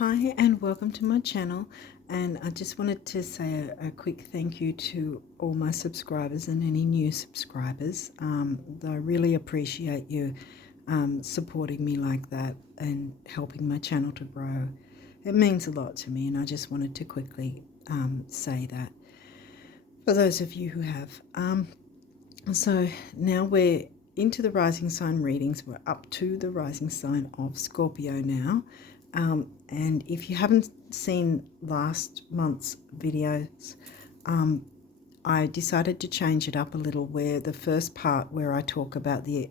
Hi and welcome to my channel, and I just wanted to say a quick thank you to all my subscribers and any new subscribers. I really appreciate you supporting me like that and helping my channel to grow. It means a lot to me, and I just wanted to quickly say that for those of you who have. So now we're into the rising sign readings. We're up to the rising sign of Scorpio now. And if you haven't seen last month's videos, I decided to change it up a little, where the first part where I talk about the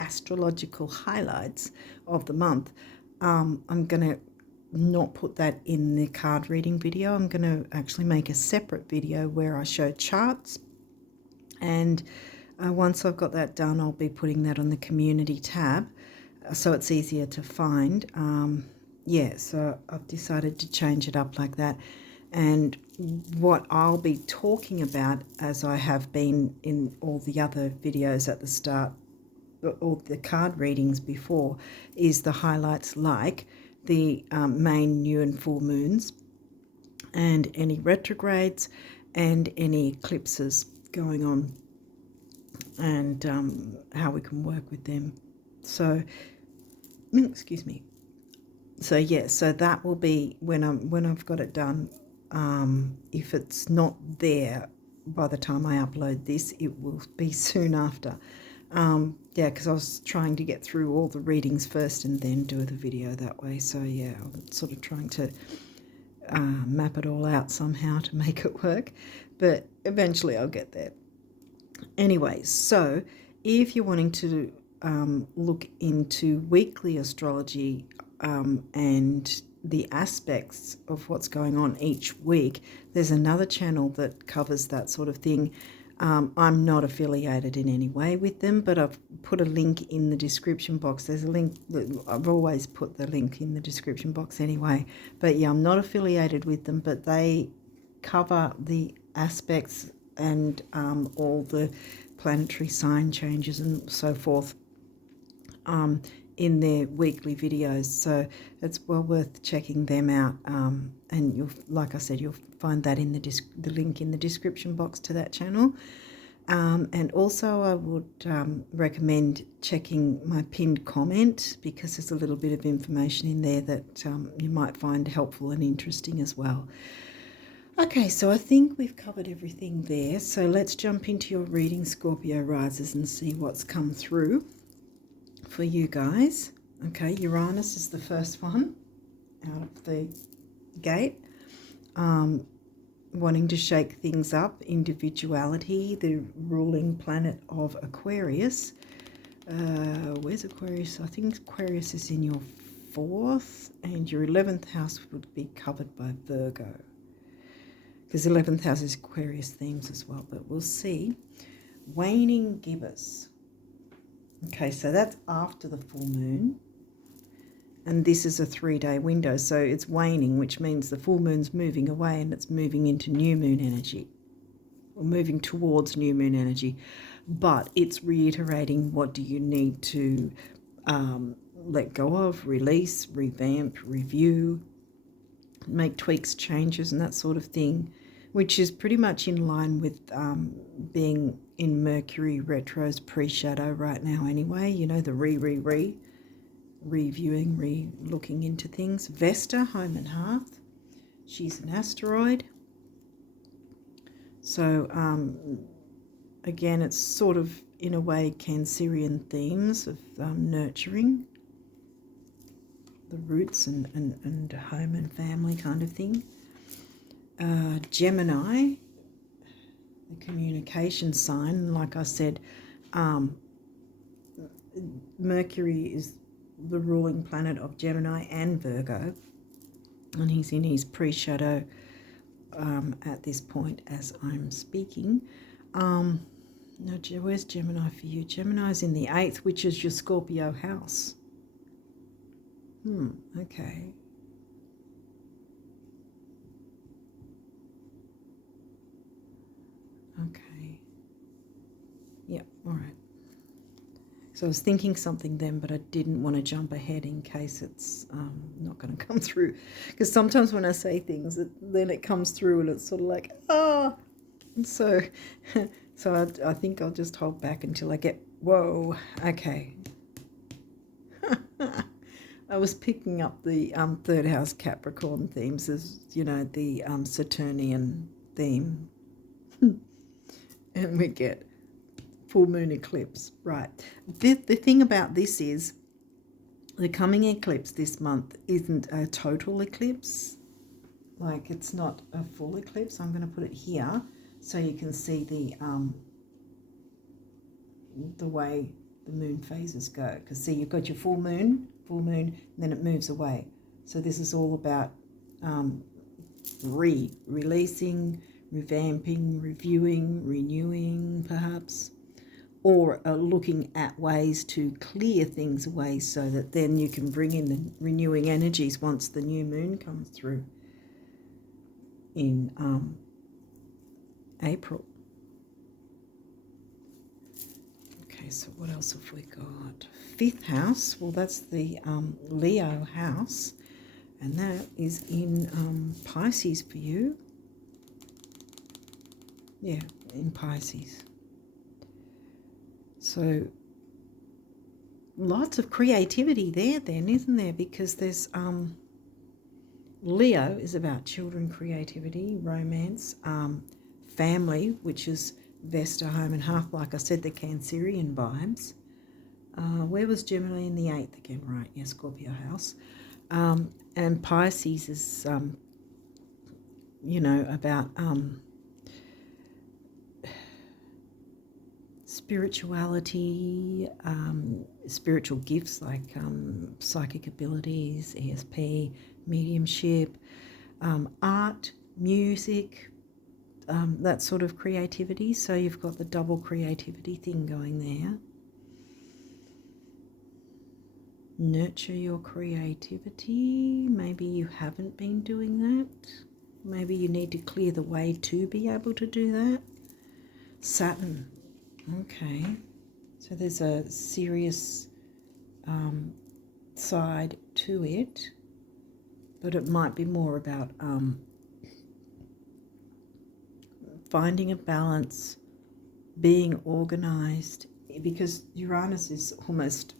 astrological highlights of the month, I'm going to not put that in the card reading video. I'm going to actually make a separate video where I show charts, and once I've got that done, I'll be putting that on the community tab so it's easier to find. So I've decided to change it up like that. And what I'll be talking about, as I have been in all the other videos at the start, all the card readings before, is the highlights like the main new and full moons and any retrogrades and any eclipses going on, and how we can work with them. So excuse me. So yeah, so that will be when I've got it done. If it's not there by the time I upload this, it will be soon after. Because I was trying to get through all the readings first and then do the video that way. So yeah, I'm sort of trying to map it all out somehow to make it work, but eventually I'll get there. Anyway, so if you're wanting to look into weekly astrology and the aspects of what's going on each week, there's another channel that covers that sort of thing. I'm not affiliated in any way with them, but I've put a link in the description box. There's a link. I've always put the link in the description box anyway. But yeah, I'm not affiliated with them, but they cover the aspects and all the planetary sign changes and so forth in their weekly videos. So it's well worth checking them out. And you'll, like I said, you'll find that in the link in the description box to that channel. And also I would recommend checking my pinned comment, because there's a little bit of information in there that you might find helpful and interesting as well. Okay, so I think we've covered everything there. So let's jump into your reading, Scorpio risers, and see what's come through for you guys. Okay, Uranus is the first one out of the gate. Wanting to shake things up, individuality, the ruling planet of Aquarius. Where's Aquarius? I think Aquarius is in your 4th, and your 11th house would be covered by Virgo, because 11th house is Aquarius themes as well, but we'll see. Waning gibbous. Okay, so that's after the full moon, and this is a 3-day window, so it's waning, which means the full moon's moving away and it's moving into new moon energy, or moving towards new moon energy. But it's reiterating, what do you need to let go of, release, revamp, review, make tweaks, changes, and that sort of thing, which is pretty much in line with being in Mercury retro's pre-shadow right now anyway. You know, the reviewing, re-looking into things. Vesta, home and hearth. She's an asteroid. So, again, it's sort of, in a way, Cancerian themes of nurturing the roots and home and family kind of thing. Gemini, the communication sign. Like I said, Mercury is the ruling planet of Gemini and Virgo, and he's in his pre-shadow at this point as I'm speaking. Now, where's Gemini for you? Gemini's in the 8th, which is your Scorpio house. Okay. Okay. Yep, all right. So I was thinking something then, but I didn't want to jump ahead in case it's not going to come through. Because sometimes when I say things, then it comes through and it's sort of like, ah. And so, I think I'll just hold back until I get, whoa, okay. I was picking up the third house Capricorn themes as, you know, the Saturnian theme. And we get full moon eclipse, right. The thing about this is the coming eclipse this month isn't a total eclipse. Like, it's not a full eclipse. I'm going to put it here so you can see the way the moon phases go. Because see, you've got your full moon, and then it moves away. So this is all about releasing, revamping, reviewing, renewing, perhaps, or looking at ways to clear things away so that then you can bring in the renewing energies once the new moon comes through in April. Okay, so what else have we got? Fifth house, well, that's the Leo house, and that is in Pisces for you. Yeah, in Pisces. So lots of creativity there then, isn't there? Because there's Leo is about children, creativity, romance, family, which is Vesta, home and hearth, like I said, the Cancerian vibes. Where was Gemini in the 8th again? Right, yeah, Scorpio house. And Pisces is, you know, about spirituality, spiritual gifts like psychic abilities, ESP, mediumship, art, music, that sort of creativity. So you've got the double creativity thing going there. Nurture your creativity. Maybe you haven't been doing that. Maybe you need to clear the way to be able to do that. Saturn. Okay. So there's a serious side to it, but it might be more about finding a balance, being organized, because Uranus is almost,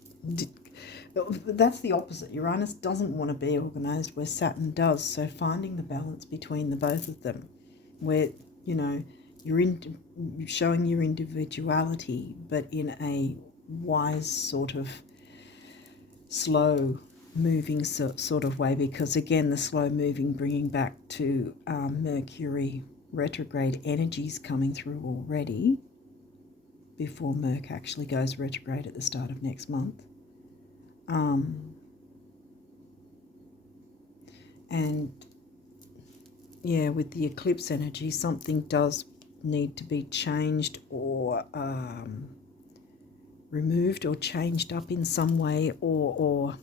that's the opposite. Uranus doesn't want to be organized, where Saturn does. So finding the balance between the both of them, where, you know, you're showing your individuality, but in a wise sort of slow moving sort of way, because again, the slow moving bringing back to Mercury retrograde energies coming through already before Merc actually goes retrograde at the start of next month. And yeah, with the eclipse energy, something does need to be changed or removed or changed up in some way, or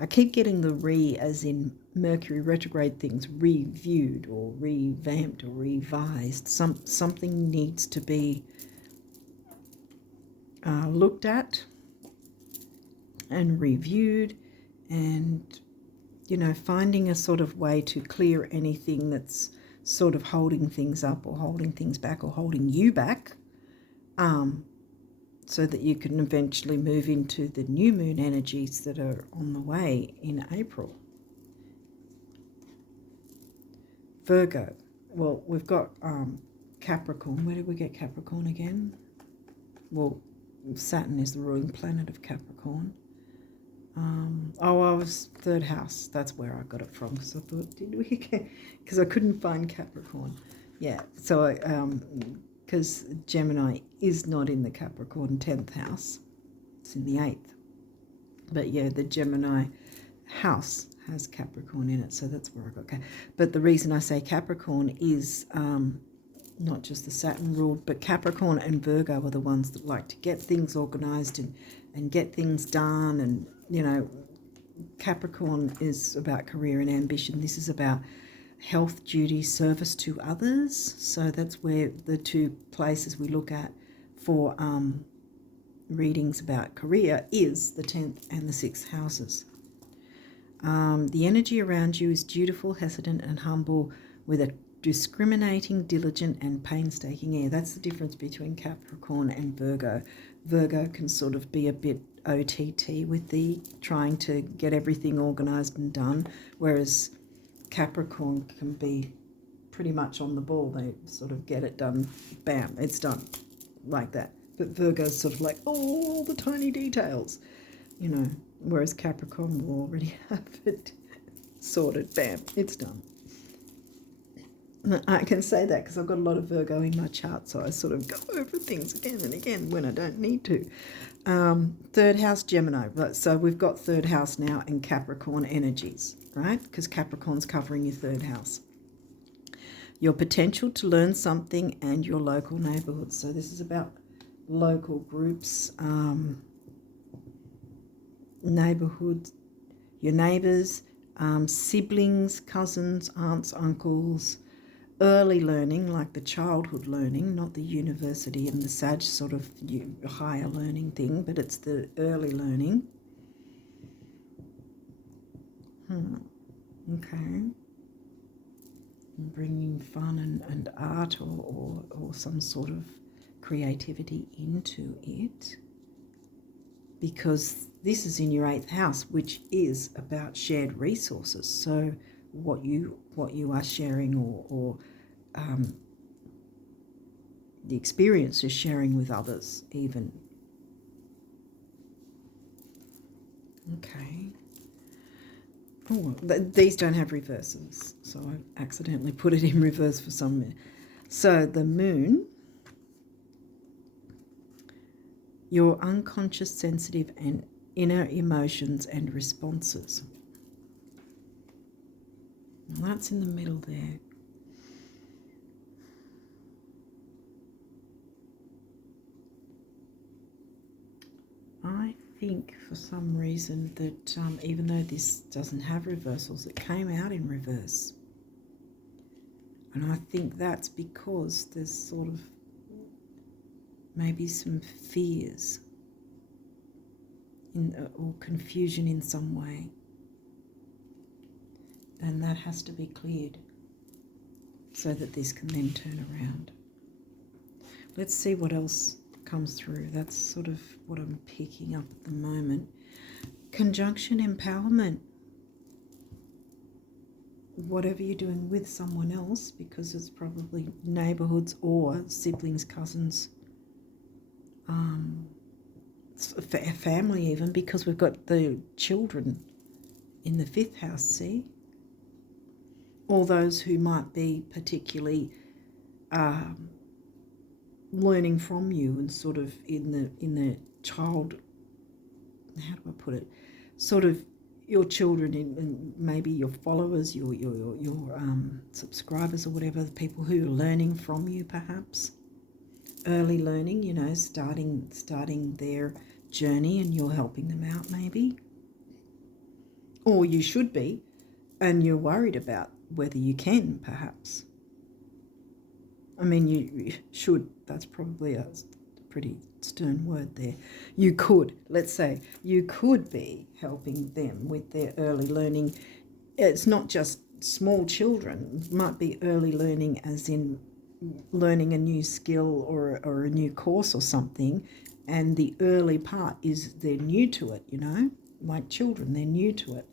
I keep getting the as in Mercury retrograde things reviewed or revamped or revised. Something needs to be looked at and reviewed, and, you know, finding a sort of way to clear anything that's sort of holding things up or holding things back or holding you back, so that you can eventually move into the new moon energies that are on the way in April. Virgo. Well, we've got Capricorn. Where did we get Capricorn again? Well, Saturn is the ruling planet of Capricorn. I was third house. That's where I got it from. So I thought, did we get? Because I couldn't find Capricorn. Yeah. So because Gemini is not in the Capricorn 10th house, it's in the 8th. But yeah, the Gemini house has Capricorn in it, so that's where I got. But the reason I say Capricorn is not just the Saturn ruled, but Capricorn and Virgo are the ones that like to get things organized and get things done. And, you know, Capricorn is about career and ambition. This is about health, duty, service to others. So that's where the two places we look at for readings about career is the 10th and the 6th houses. The energy around you is dutiful, hesitant, and humble, with a discriminating, diligent, and painstaking air. That's the difference between Capricorn and Virgo. Virgo can sort of be a bit OTT with the trying to get everything organised and done, whereas Capricorn can be pretty much on the ball. They sort of get it done, bam, it's done, like that. But Virgo's sort of like, oh, all the tiny details, you know, whereas Capricorn will already have it sorted, bam, it's done. I can say that because I've got a lot of Virgo in my chart, so I sort of go over things again and again when I don't need to. Third house, Gemini. So we've got third house now and Capricorn energies, right? Because Capricorn's covering your third house. Your potential to learn something and your local neighbourhood. So this is about local groups, neighbourhood, your neighbours, siblings, cousins, aunts, uncles. Early learning, like the childhood learning, not the university and the Sag sort of higher learning thing, but it's the early learning. Okay. Bringing fun and art or some sort of creativity into it, because this is in your 8th house, which is about shared resources. So what you are sharing or the experience you're sharing with others even. Okay. Oh, these don't have reverses, so I accidentally put it in reverse for some. So the moon, your unconscious, sensitive and inner emotions and responses. Well, that's in the middle there. I think for some reason that even though this doesn't have reversals, it came out in reverse. And I think that's because there's sort of maybe some fears or confusion in some way. And that has to be cleared so that this can then turn around. Let's see what else comes through. That's sort of what I'm picking up at the moment. Conjunction empowerment. Whatever you're doing with someone else, because it's probably neighbourhoods or siblings, cousins, family even, because we've got the children in the 5th house, see? Or those who might be particularly learning from you and sort of in the child, how do I put it, sort of your children and maybe your followers, your subscribers or whatever, the people who are learning from you perhaps. Early learning, you know, starting their journey and you're helping them out maybe. Or you should be, and you're worried about whether you can perhaps. I mean, you should, that's probably a pretty stern word there. You could, let's say, you could be helping them with their early learning. It's not just small children, it might be early learning as in learning a new skill or a new course or something, and the early part is they're new to it, you know, like children, they're new to it.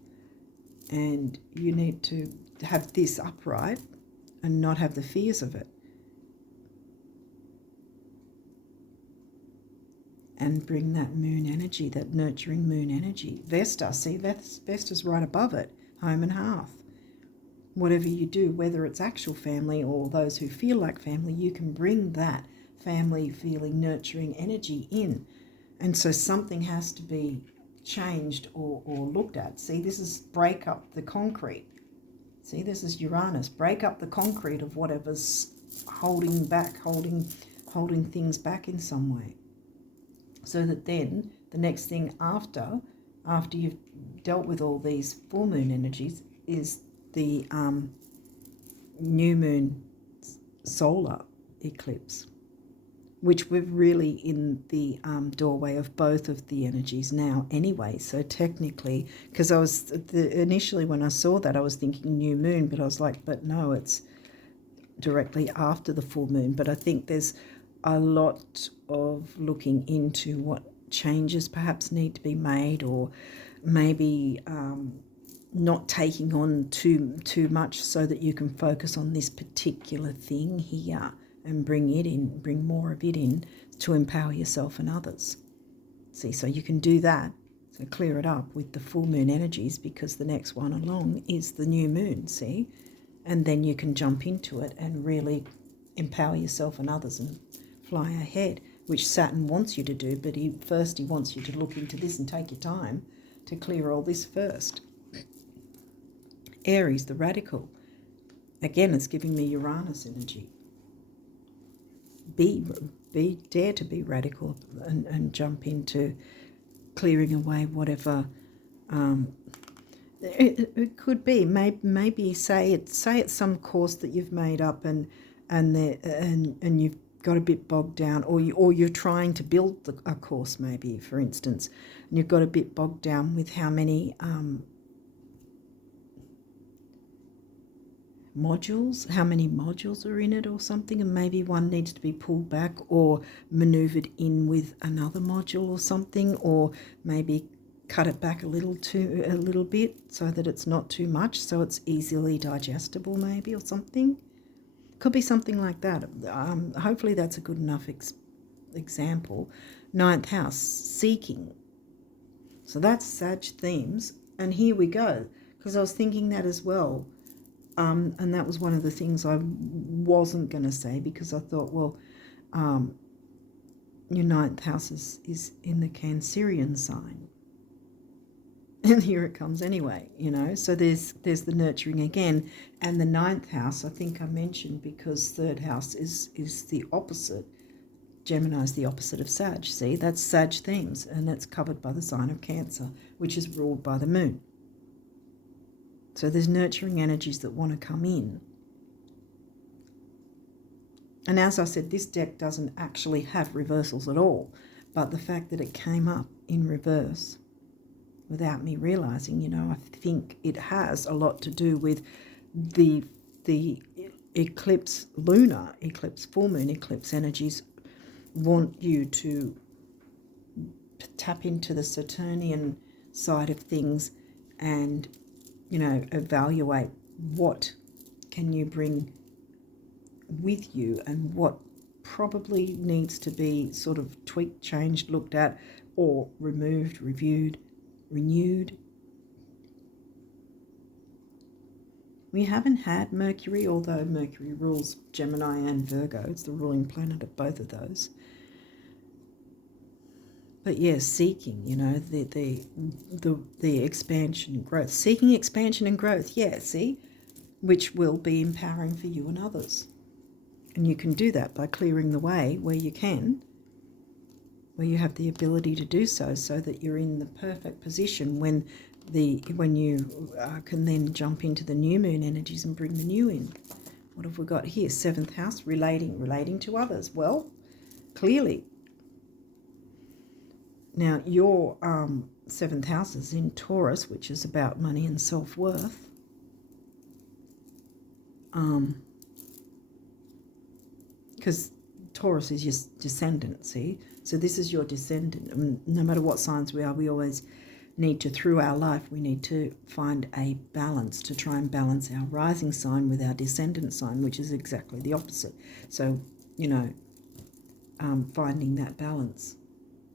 And you need to have this upright and not have the fears of it. And bring that moon energy, that nurturing moon energy. Vesta, see, Vesta's right above it, home and hearth. Whatever you do, whether it's actual family or those who feel like family, you can bring that family feeling, nurturing energy in. And so something has to be changed or looked at. See, this is break up the concrete. See, this is Uranus. Break up the concrete of whatever's holding things back in some way. So that then the next thing after you've dealt with all these full moon energies is the new moon solar eclipse. which we're really in the doorway of both of the energies now anyway. So technically, because initially when I saw that, I was thinking new moon, but I was like, but no, it's directly after the full moon. But I think there's a lot of looking into what changes perhaps need to be made, or maybe not taking on too much, so that you can focus on this particular thing here and bring more of it in to empower yourself and others. See, so you can do that. So clear it up with the full moon energies, because the next one along is the new moon, see? And then you can jump into it and really empower yourself and others and fly ahead, which Saturn wants you to do, but he wants you to look into this and take your time to clear all this first. Aries, the radical. Again, it's giving me Uranus energy. Dare to be radical and jump into clearing away whatever it could be. Maybe say it's some course that you've made up and you've got a bit bogged down, or you're trying to build a course, maybe, for instance, and you've got a bit bogged down with how many modules are in it or something, and maybe one needs to be pulled back or maneuvered in with another module or something, or maybe cut it back a little bit so that it's not too much, so it's easily digestible, maybe, or something. Could be something like that. Hopefully that's a good enough example. 9th house, seeking. So that's Sag themes, and here we go, because I was thinking that as well. And that was one of the things I wasn't going to say, because I thought, well, your 9th house is in the Cancerian sign. And here it comes anyway, So there's the nurturing again. And the 9th house, I think I mentioned, because 3rd house is the opposite. Gemini is the opposite of Sag. See, that's Sag themes, and it's covered by the sign of Cancer, which is ruled by the moon. So there's nurturing energies that want to come in. And as I said, this deck doesn't actually have reversals at all, but the fact that it came up in reverse without me realizing, I think it has a lot to do with the eclipse, lunar eclipse, full moon eclipse energies want you to tap into the Saturnian side of things and evaluate what can you bring with you and what probably needs to be sort of tweaked, changed, looked at, or removed, reviewed, renewed. We haven't had Mercury, although Mercury rules Gemini and Virgo. It's the ruling planet of both of those. But yes, seeking, the expansion and growth. Seeking expansion and growth, see, which will be empowering for you and others. And you can do that by clearing the way where you can, where you have the ability to do so that you're in the perfect position when you can then jump into the new moon energies and bring the new in. What have we got here? 7th house, relating to others. Well, clearly. Now, your 7th house is in Taurus, which is about money and self-worth. Because Taurus is your descendant, see? So this is your descendant. No matter what signs we are, we always need to, through our life, we need to find a balance, to try and balance our rising sign with our descendant sign, which is exactly the opposite. So, finding that balance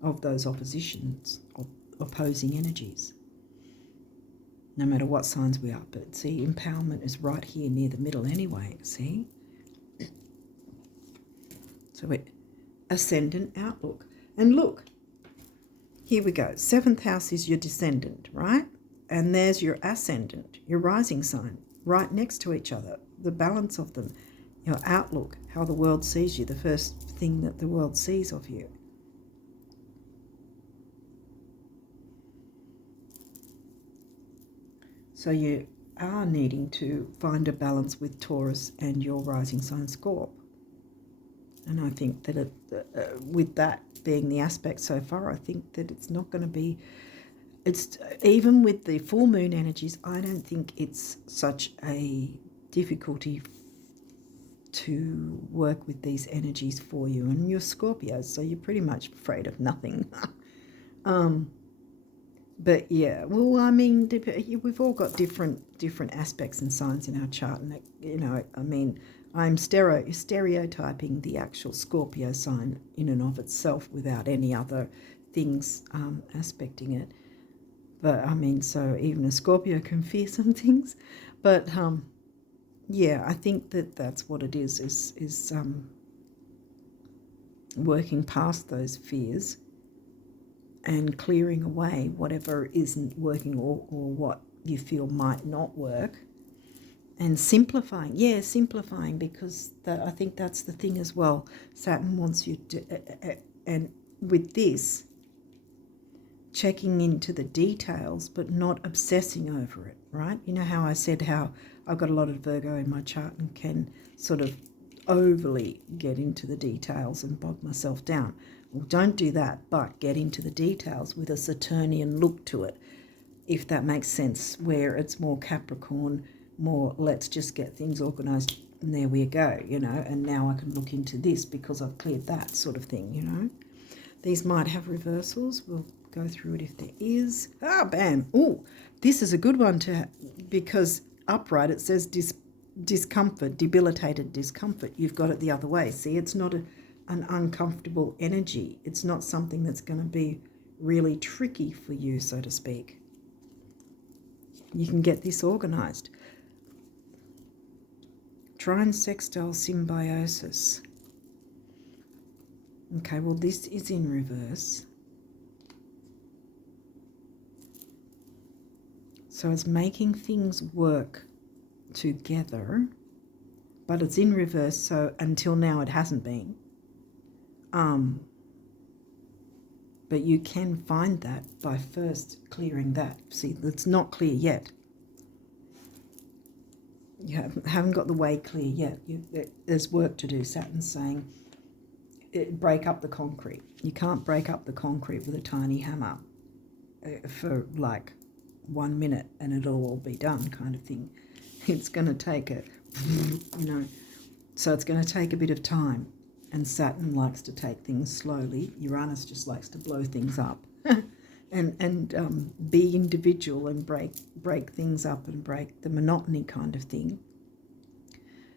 of those opposing energies, no matter what signs we are. But see, empowerment is right here near the middle anyway, see? So ascendant outlook. And look, here we go. 7th house is your descendant, right? And there's your ascendant, your rising sign, right next to each other, the balance of them, your outlook, how the world sees you, the first thing that the world sees of you. So you are needing to find a balance with Taurus and your rising sign Scorp. And I think that with that being the aspect so far, I think that it's not going to be, it's even with the full moon energies, I don't think it's such a difficulty to work with these energies for you. And you're Scorpio, so you're pretty much afraid of nothing. But yeah, well, I mean, we've all got different aspects and signs in our chart, and I mean, I'm stereotyping the actual Scorpio sign in and of itself without any other things aspecting it. But I mean, so even a Scorpio can fear some things, but yeah, I think that that's what it is working past those fears and clearing away whatever isn't working or what you feel might not work, and simplifying. Yeah, simplifying, because I think that's the thing as well. Saturn wants you to, and with this, checking into the details but not obsessing over it, right? You know how I said how I've got a lot of Virgo in my chart and can sort of overly get into the details and bog myself down. Well, don't do that, but get into the details with a Saturnian look to it, if that makes sense, where it's more Capricorn, more let's just get things organised and there we go, and now I can look into this because I've cleared that sort of thing, These might have reversals. We'll go through it if there is. Bam. Oh, this is a good one because upright it says discomfort, debilitated discomfort. You've got it the other way. See, it's not an uncomfortable energy. It's not something that's going to be really tricky for you, so to speak. You can get this organised. Trine sextile symbiosis. Okay, well, this is in reverse. So it's making things work together, but it's in reverse, so until now it hasn't been. But you can find that by first clearing that. See, it's not clear yet. You haven't got the way clear yet. There's work to do. Saturn's saying, break up the concrete. You can't break up the concrete with a tiny hammer for like 1 minute and it'll all be done kind of thing. It's going to take so it's going to take a bit of time. And Saturn likes to take things slowly. Uranus just likes to blow things up and be individual and break things up and break the monotony kind of thing.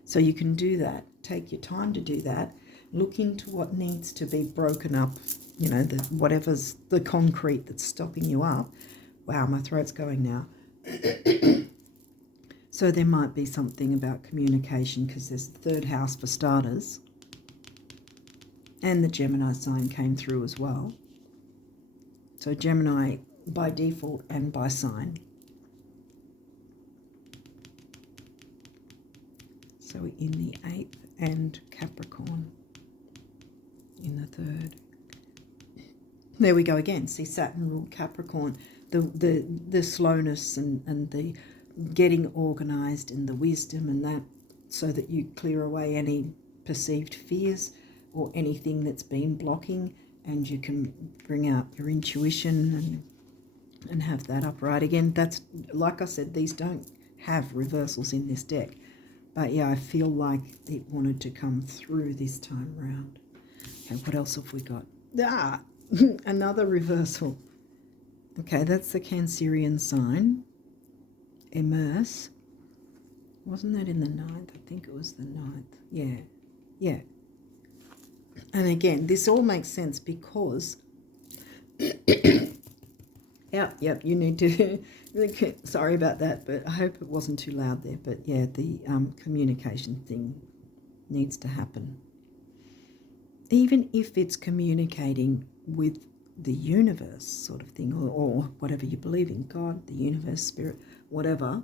So you can do that. Take your time to do that. Look into what needs to be broken up, whatever's the concrete that's stopping you up. Wow, my throat's going now. So there might be something about communication, because there's the third house for starters. And the Gemini sign came through as well. So Gemini by default and by sign. So in the 8th and Capricorn in the 3rd. There we go again. See, Saturn ruled Capricorn. The slowness and the getting organised and the wisdom and that, so that you clear away any perceived fears or anything that's been blocking, and you can bring out your intuition and have that upright again. That's, like I said, these don't have reversals in this deck. But yeah, I feel like it wanted to come through this time round. Okay, what else have we got? Another reversal. Okay, that's the Cancerian sign. Immerse. Wasn't that in the 9th? I think it was the 9th. Yeah. And again, this all makes sense because Yep, you need to, sorry about that, but I hope it wasn't too loud there. But yeah, the communication thing needs to happen. Even if it's communicating with the universe sort of thing, or whatever you believe in, God, the universe, spirit, whatever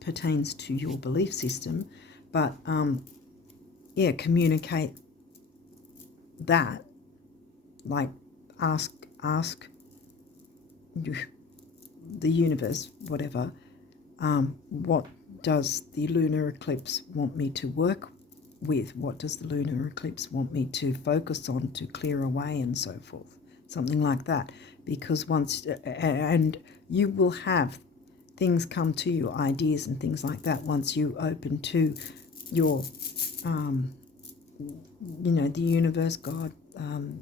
pertains to your belief system. But yeah, communicate that, like ask the universe, whatever, what does the lunar eclipse want me to work with? What does the lunar eclipse want me to focus on, to clear away, and so forth? Something like that. Because and you will have things come to you, ideas and things like that, once you open to your, the universe, God,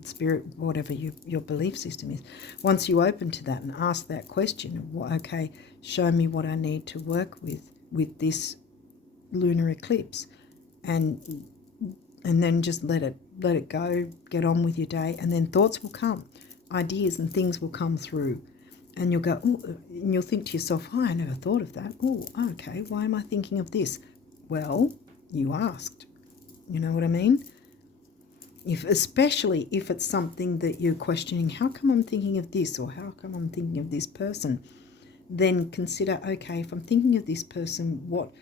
spirit, whatever your belief system is. Once you open to that and ask that question, okay, show me what I need to work with this lunar eclipse, and then just let it go, get on with your day, and then thoughts will come, ideas and things will come through, and you'll go, oh, and you'll think to yourself, oh, I never thought of that. Oh, okay, why am I thinking of this? Well, you asked. You know what I mean? Especially if it's something that you're questioning, how come I'm thinking of this, or how come I'm thinking of this person? Then consider, okay, if I'm thinking of this person, what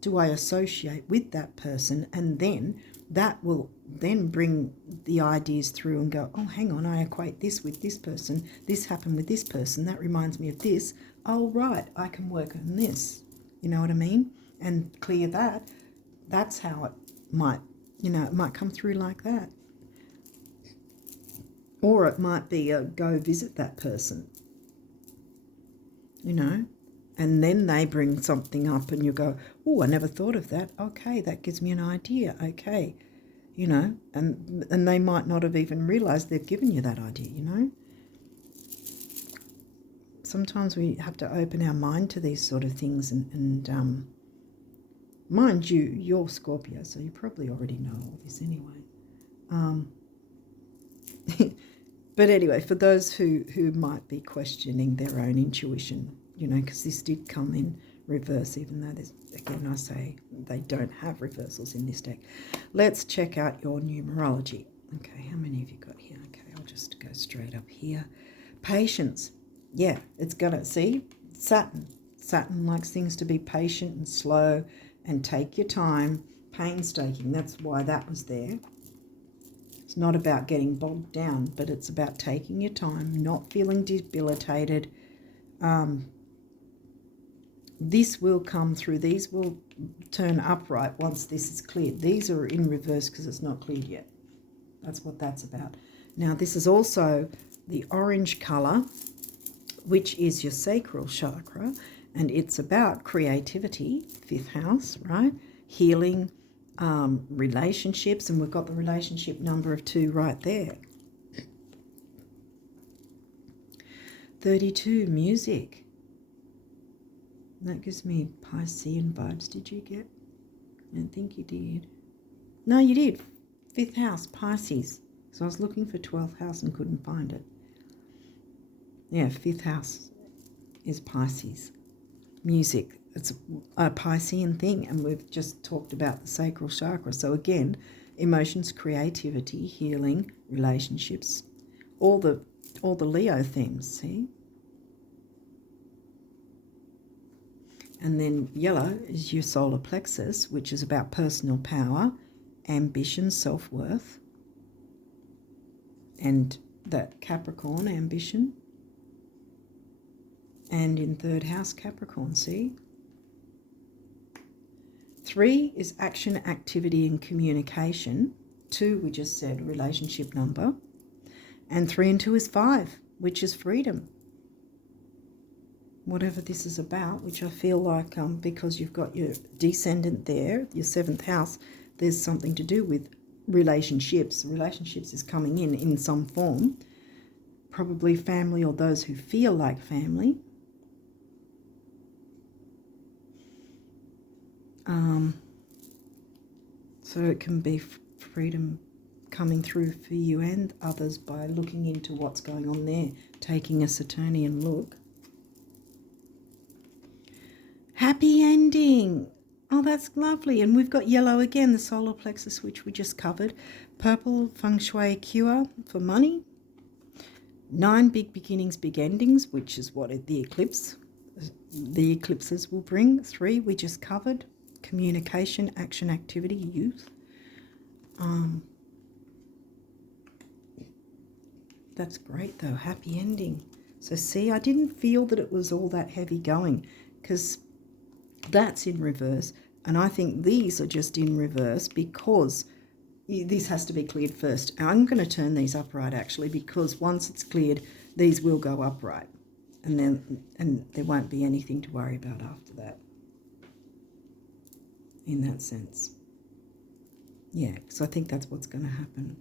do I associate with that person? And then that will then bring the ideas through and go, oh, hang on, I equate this with this person. This happened with this person. That reminds me of this. Oh, right, I can work on this. You know what I mean? And clear that. That's how it might, it might come through like that. Or it might be a go visit that person, and then they bring something up and you go, oh, I never thought of that. Okay, that gives me an idea. Okay, and they might not have even realised they've given you that idea, Sometimes we have to open our mind to these sort of things, and mind you, you're Scorpio, so you probably already know all this anyway. But anyway, for those who might be questioning their own intuition, because this did come in reverse, even though there's, again, I say they don't have reversals in this deck. Let's check out your numerology. Okay, how many have you got here? Okay, I'll just go straight up here. Patience. Yeah, it's going to, see, Saturn. Saturn likes things to be patient and slow and take your time, painstaking. That's why that was there. It's not about getting bogged down, but it's about taking your time, not feeling debilitated. This will come through. These will turn upright once this is cleared. These are in reverse because it's not cleared yet. That's what that's about. Now, this is also the orange colour, which is your sacral chakra, and it's about creativity, 5th house, right? Healing, relationships, and we've got the relationship number of 2 right there. 32, music. That gives me Piscean vibes. Did you get? I don't think you did. No, you did. 5th house, Pisces. So I was looking for 12th house and couldn't find it. Yeah, 5th house is Pisces. Music. It's a Piscean thing, and we've just talked about the sacral chakra. So again, emotions, creativity, healing, relationships, all the Leo themes, see? And then yellow is your solar plexus, which is about personal power, ambition, self-worth, and that Capricorn ambition. And in 3rd house, Capricorn, see? 3 is action, activity, and communication. 2, we just said, relationship number. And 3 and 2 is 5, which is freedom. Whatever this is about, which I feel like because you've got your descendant there, your 7th house, there's something to do with relationships. Relationships is coming in some form. Probably family, or those who feel like family. So it can be freedom coming through for you and others by looking into what's going on there, taking a Saturnian look. Happy ending. Oh, that's lovely. And we've got yellow again, the solar plexus, which we just covered. Purple, feng shui cure for money. 9 big beginnings, big endings, which is what the eclipses will bring. 3 we just covered. Communication, action, activity, youth. That's great though, happy ending. So see, I didn't feel that it was all that heavy going, because that's in reverse. And I think these are just in reverse because this has to be cleared first. I'm going to turn these upright actually, because once it's cleared, these will go upright. And there won't be anything to worry about after that. In that sense. Yeah, because I think that's what's going to happen.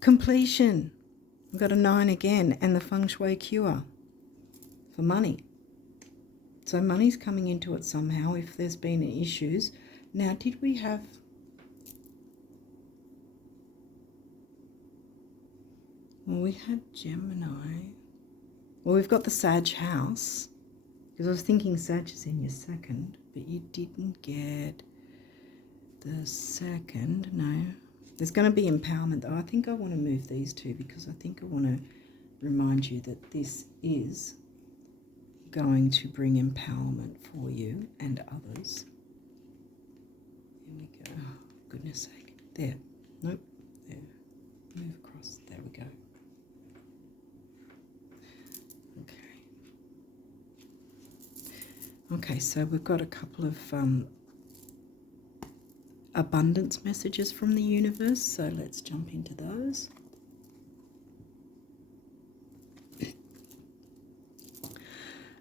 Completion. We've got a 9 again, and the feng shui cure for money. So money's coming into it somehow if there's been issues. Now, did we have... Well, we had Gemini. Well, we've got the Sag house, because I was thinking Sag is in your second, but you didn't get the second. No. There's going to be empowerment, though. I think I want to move these two because I think I want to remind you that this is going to bring empowerment for you and others. Here we go. Oh, goodness sake. There. Nope. There. Move across. There we go. Okay, so we've got a couple of abundance messages from the universe, so let's jump into those.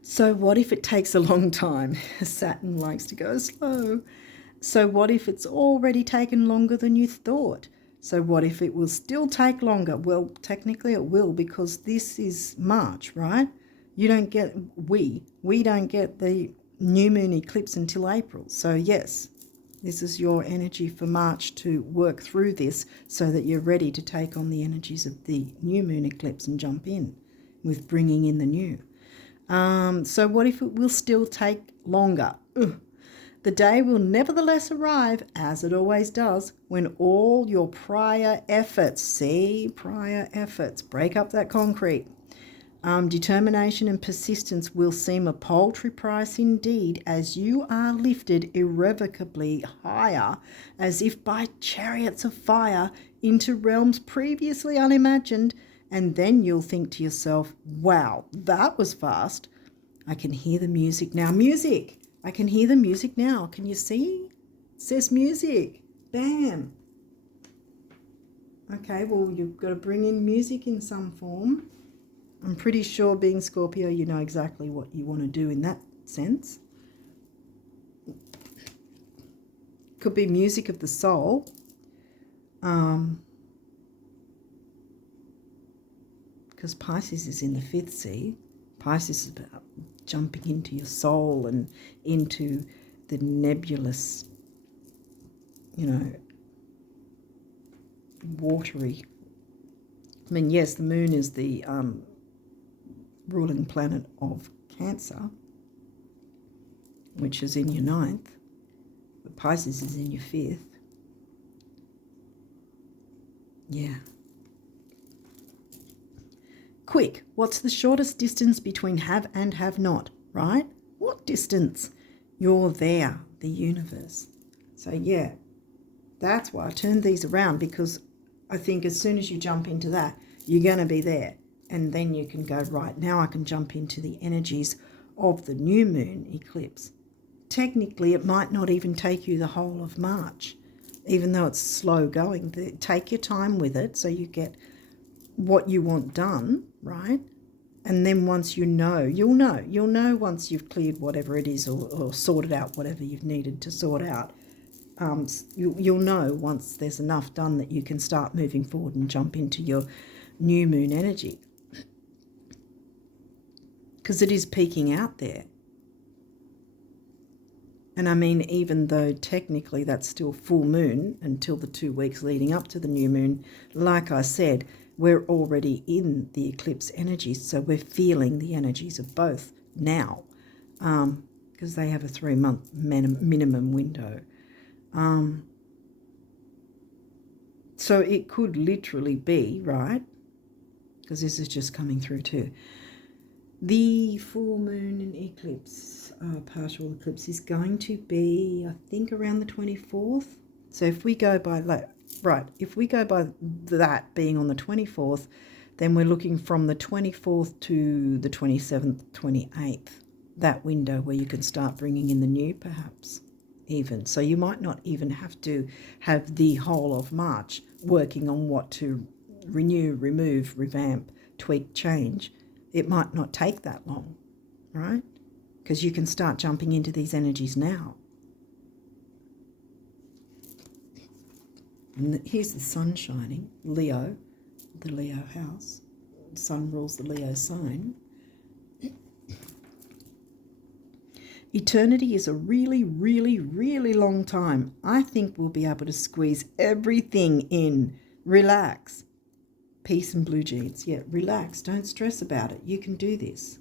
So what if it takes a long time? Saturn likes to go slow. So what if it's already taken longer than you thought? So what if it will still take longer? Well, technically it will, because this is March, right? You don't get, we don't get the new moon eclipse until April. So yes, this is your energy for March to work through this so that you're ready to take on the energies of the new moon eclipse and jump in with bringing in the new. So what if it will still take longer? Ugh. The day will nevertheless arrive, as it always does, when all your prior efforts, break up that concrete. Determination and persistence will seem a paltry price indeed, as you are lifted irrevocably higher, as if by chariots of fire, into realms previously unimagined, and then you'll think to yourself, wow, that was fast. I can hear the music now. Music! I can hear the music now. Can you see? It says music. Bam! Okay, well, you've got to bring in music in some form. I'm pretty sure, being Scorpio, you know exactly what you want to do in that sense. Could be music of the soul. Because Pisces is in the 5th sea. Pisces is about jumping into your soul and into the nebulous, watery. I mean, yes, the moon is the ruling planet of Cancer, which is in your 9th, but Pisces is in your 5th. Yeah. Quick, what's the shortest distance between have and have not, right? What distance? You're there, the universe. So yeah, that's why I turned these around, because I think as soon as you jump into that, you're going to be there. And then you can go, right, now I can jump into the energies of the new moon eclipse. Technically, it might not even take you the whole of March, even though it's slow going. Take your time with it so you get what you want done, right? And then once you'll know once you've cleared whatever it is, or sorted out whatever you've needed to sort out. You'll know once there's enough done that you can start moving forward and jump into your new moon energy. Because it is peaking out there. And I mean, even though technically that's still full moon until the 2 weeks leading up to the new moon, like I said, we're already in the eclipse energies, so we're feeling the energies of both now, because they have a 3-month minimum window. So it could literally be, right, because this is just coming through too, the full moon and eclipse, partial eclipse, is going to be, I think, around the 24th. So if we go by if we go by that being on the 24th, then we're looking from the 24th to the 27th, 28th. that window where you can start bringing in the new, perhaps, even. So you might not even have to have the whole of March working on what to renew, remove, revamp, tweak, change. It might not take that long, right? Because you can start jumping into these energies now. And here's the sun shining, Leo, the Leo house. The sun rules the Leo sign. Eternity is a really, really, really long time. I think we'll be able to squeeze everything in. Relax. Peace and blue jeans. Yeah, relax. Don't stress about it. You can do this.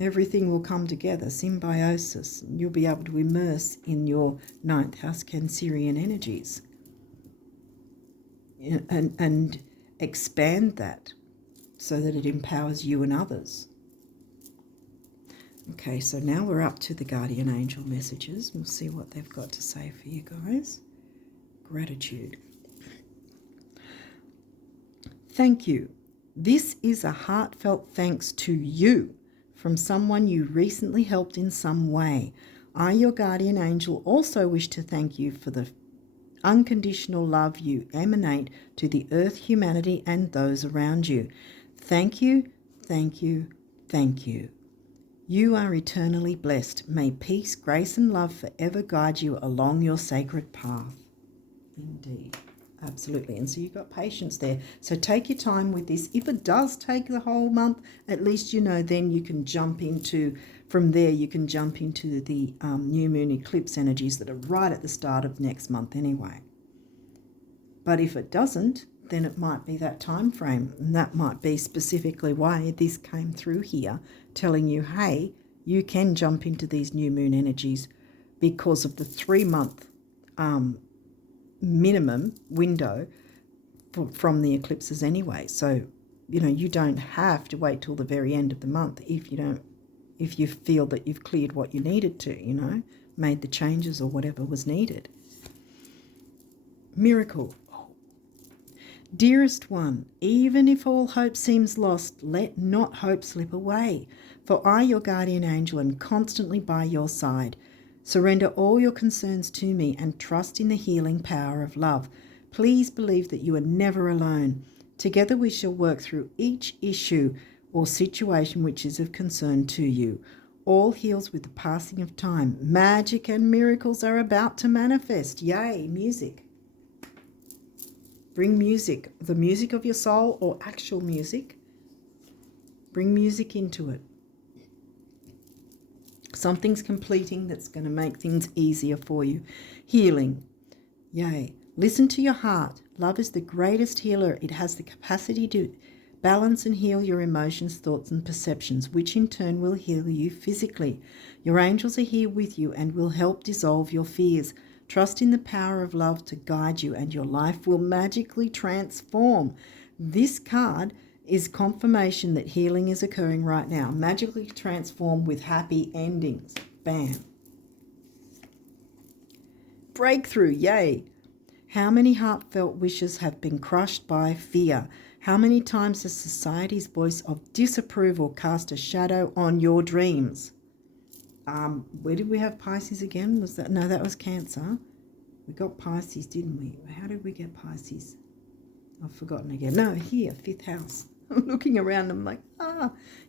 Everything will come together. Symbiosis. You'll be able to immerse in your ninth house Cancerian energies. And expand that so that it empowers you and others. Okay, so now we're up to the guardian angel messages. We'll see what they've got to say for you guys. Gratitude. Thank you. This is a heartfelt thanks to you from someone you recently helped in some way. I, your guardian angel, also wish to thank you for the unconditional love you emanate to the earth, humanity, and those around you. Thank you, thank you, thank you. You are eternally blessed. May peace, grace, and love forever guide you along your sacred path. Indeed. Absolutely. And so you've got patience there. So take your time with this. If it does take the whole month, at least you know then you can jump into, from there you can jump into the new moon eclipse energies that are right at the start of next month anyway. But if it doesn't, then it might be that time frame. And that might be specifically why this came through here, telling you, hey, you can jump into these new moon energies because of the 3-month minimum window from the eclipses anyway. So, you know, you don't have to wait till the very end of the month if you feel that you've cleared what you needed to, you know, made the changes or whatever was needed. Miracle. Dearest one, even if all hope seems lost, let not hope slip away. For I, your guardian angel, am constantly by your side. Surrender all your concerns to me and trust in the healing power of love. Please believe that you are never alone. Together we shall work through each issue or situation which is of concern to you. All heals with the passing of time. Magic and miracles are about to manifest. Yay, music. Bring music, the music of your soul or actual music. Bring music into it. Something's completing that's going to make things easier for you. Healing. Yay. Listen to your heart. Love is the greatest healer. It has the capacity to balance and heal your emotions, thoughts, and perceptions, which in turn will heal you physically. Your angels are here with you and will help dissolve your fears. Trust in the power of love to guide you, and your life will magically transform. This card is confirmation that healing is occurring right now. Magically transform with happy endings. Bam. Breakthrough. Yay. How many heartfelt wishes have been crushed by fear? How many times has society's voice of disapproval cast a shadow on your dreams? Where did we have Pisces again? Was that? No, that was Cancer. We got Pisces, didn't we? How did we get Pisces? I've forgotten again. No, here, 5th house. I'm looking around, I'm like,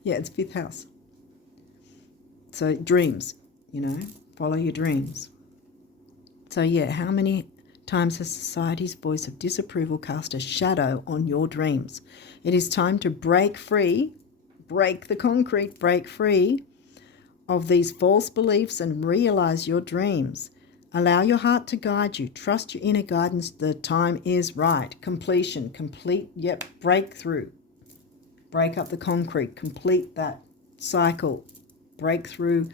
yeah, it's 5th house. So dreams, you know, follow your dreams. So yeah, how many times has society's voice of disapproval cast a shadow on your dreams? It is time to break free, break the concrete, break free of these false beliefs and realize your dreams. Allow your heart to guide you. Trust your inner guidance. The time is right. Completion. Complete. Yep. Breakthrough. Break up the concrete. Complete that cycle. Breakthrough.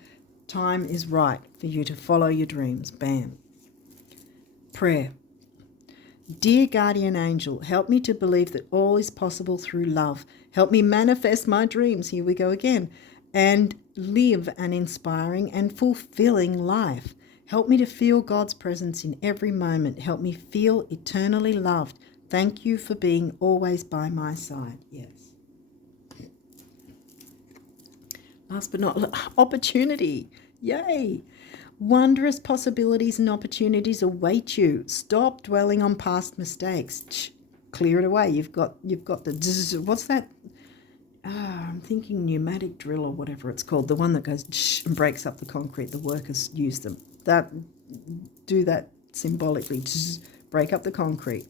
Time is right for you to follow your dreams. Bam. Prayer. Dear guardian angel, help me to believe that all is possible through love. Help me manifest my dreams. Here we go again. And live an inspiring and fulfilling life. Help me to feel God's presence in every moment. Help me feel eternally loved. Thank you for being always by my side. Yes. Last but not opportunity. Yay. Wondrous possibilities and opportunities await you. Stop dwelling on past mistakes. Clear it away. You've got the what's that? I'm thinking pneumatic drill or whatever it's called. The one that goes and breaks up the concrete. The workers use them. Do that symbolically. Break up the concrete.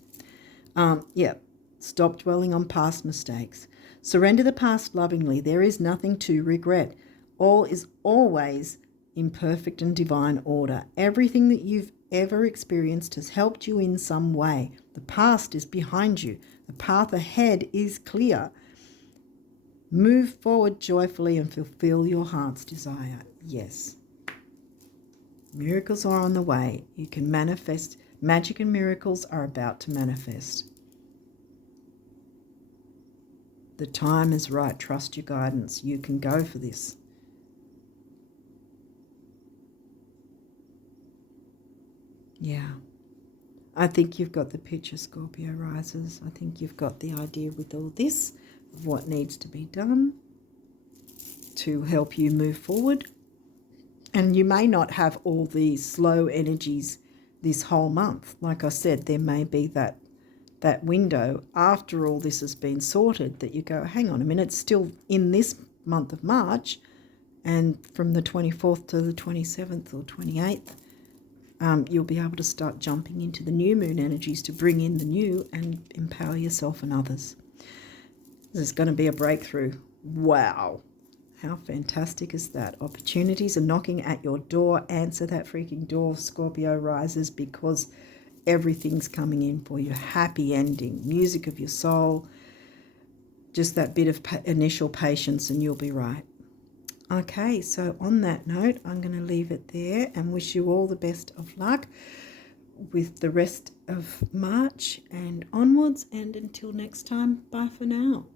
Yeah. Stop dwelling on past mistakes. Surrender the past lovingly. There is nothing to regret. All is always in perfect and divine order. Everything that you've ever experienced has helped you in some way. The past is behind you. The path ahead is clear. Move forward joyfully and fulfill your heart's desire. Yes. Miracles are on the way. You can manifest. Magic and miracles are about to manifest. The time is right. Trust your guidance. You can go for this. Yeah. I think you've got the picture, Scorpio risers. I think you've got the idea with all this of what needs to be done to help you move forward. And you may not have all these slow energies this whole month. Like I said, there may be that window after all this has been sorted that you go, hang on a minute, it's still in this month of March, and from the 24th to the 27th or 28th, you'll be able to start jumping into the new moon energies to bring in the new and empower yourself and others. There's going to be a breakthrough. Wow. How fantastic is that? Opportunities are knocking at your door. Answer that freaking door, Scorpio risers, because everything's coming in for you. Happy ending. Music of your soul. Just that bit of initial patience and you'll be right. Okay, so on that note, I'm going to leave it there and wish you all the best of luck with the rest of March and onwards. And until next time, bye for now.